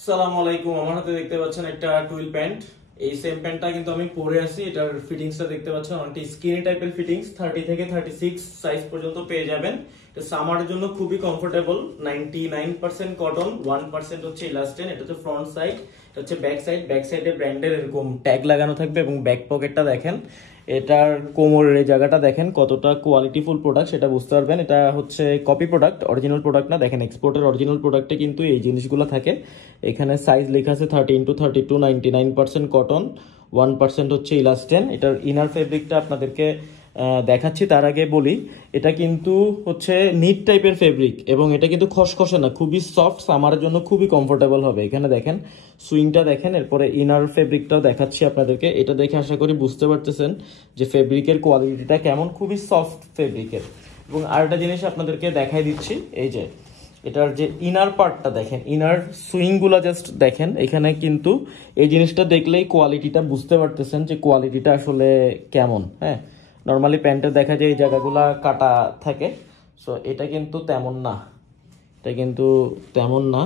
আসসালামু আলাইকুম। আমার হাতে দেখতে পাচ্ছেন একটা টুইল প্যান্ট। এই সেম প্যান্টটা কিন্তু আমি পরে আছি। এটার ফিটিংসটা দেখতে পাচ্ছেন অনেকটা স্কিনি টাইপের ফিটিংস, 30 থেকে 36 সাইজ পর্যন্ত পেয়ে যাবেন। এটা সামারের জন্য খুবই কমফোর্টেবল। 99% কটন, 1% হচ্ছে ইলাস্টেন। এটা হচ্ছে ফ্রন্ট সাইড, এটা হচ্ছে ব্যাক সাইড। ব্যাক সাইডে ব্র্যান্ডের এরকম ট্যাগ লাগানো থাকবে এবং ব্যাক পকেটটা দেখেন, এটার কোমরের এই জায়গাটা দেখেন কতটা কোয়ালিটিফুল প্রোডাক্ট সেটা বুঝতে পারবেন। এটা হচ্ছে কপি প্রোডাক্ট, অরিজিনাল প্রোডাক্ট না। দেখেন এক্সপোর্টের অরিজিনাল প্রোডাক্টে কিন্তু এই জিনিসগুলো থাকে। এখানে সাইজ লেখা আছে 30x32, 99% কটন, 1% হচ্ছে ইলাস্টেন। এটার ইনার ফেব্রিকটা আপনাদেরকে দেখাচ্ছি। তার আগে বলি, এটা কিন্তু হচ্ছে নিট টাইপের ফেব্রিক এবং এটা কিন্তু খসখসে না, খুবই সফট, সামারের জন্য খুবই কমফোর্টেবল হবে। এখানে দেখেন সুইংটা দেখেন, এরপরে ইনার ফেব্রিকটাও দেখাচ্ছি আপনাদেরকে। এটা দেখে আশা করি বুঝতে পারতেছেন যে ফেব্রিকের কোয়ালিটিটা কেমন, খুবই সফট ফেব্রিকের। এবং আরেকটা জিনিস আপনাদেরকে দেখাই দিচ্ছি, এই যে এটার যে ইনার পার্টটা দেখেন, ইনার সুইংগুলা জাস্ট দেখেন। এখানে কিন্তু এই জিনিসটা দেখলেই কোয়ালিটিটা বুঝতে পারতেছেন যে কোয়ালিটিটা আসলে কেমন। হ্যাঁ, নর্মালি প্যান্টে দেখা যায় এই জায়গাগুলা কাটা থাকে, সো এটা কিন্তু তেমন না, এটা কিন্তু তেমন না।